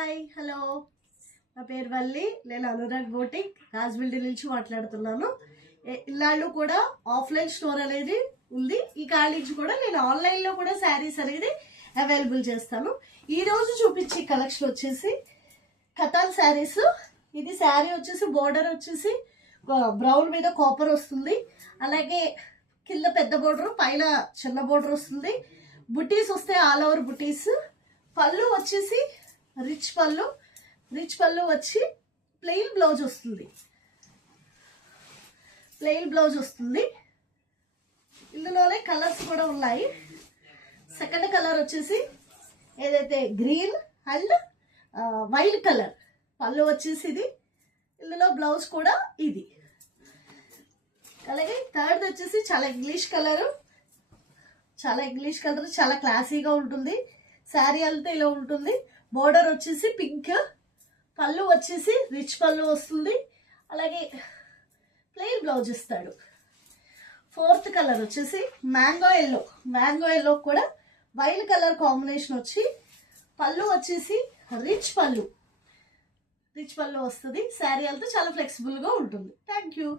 Hi hello, నా పేరు వల్లి. నేను అనురాగ్ బోటిక్ రాజమండ్రి నుంచి మాట్లాడుతున్నాను. ఇల్లాళ్ళు కూడా ఆఫ్లైన్ స్టోర్ అనేది ఉంది. ఈ కాడి నుంచి కూడా నేను ఆన్లైన్లో కూడా శారీస్ అనేది అవైలబుల్ చేస్తాను. ఈరోజు చూపించే కలెక్షన్ వచ్చేసి కతాన్ శారీస్. ఇది శారీ వచ్చేసి బోర్డర్ వచ్చేసి బ్రౌన్ మీద కాపర్ వస్తుంది. అలాగే కింద పెద్ద బోర్డర్, పైన చిన్న బోర్డర్ వస్తుంది. బుటీస్ వస్తే ఆల్ ఓవర్ బుటీస్. పళ్ళు వచ్చేసి రిచ్ పళ్ళు వచ్చి ప్లెయిన్ బ్లౌజ్ వస్తుంది. ఇందులోనే కలర్స్ కూడా ఉన్నాయి. సెకండ్ కలర్ వచ్చేసి ఏదైతే గ్రీన్ అండ్ వైట్ కలర్. పళ్ళు వచ్చేసి ఇది, ఇందులో బ్లౌజ్ కూడా ఇది. అలాగే థర్డ్ వచ్చేసి చాలా ఇంగ్లీష్ కలర్, చాలా క్లాసీగా ఉంటుంది. శారీ అంతా ఇలా ఉంటుంది. బోర్డర్ వచ్చేసి పింక్, పళ్ళు వచ్చేసి రిచ్ పళ్ళు వస్తుంది. అలాగే ప్లెయిన్ బ్లౌజ్ ఇస్తాడు. ఫోర్త్ కలర్ వచ్చేసి మ్యాంగో ఎల్లో కూడా వైట్ కలర్ కాంబినేషన్ వచ్చి పళ్ళు వచ్చేసి రిచ్ పళ్ళు వస్తుంది. శారీ అంతా చాలా ఫ్లెక్సిబుల్గా ఉంటుంది. Thank you.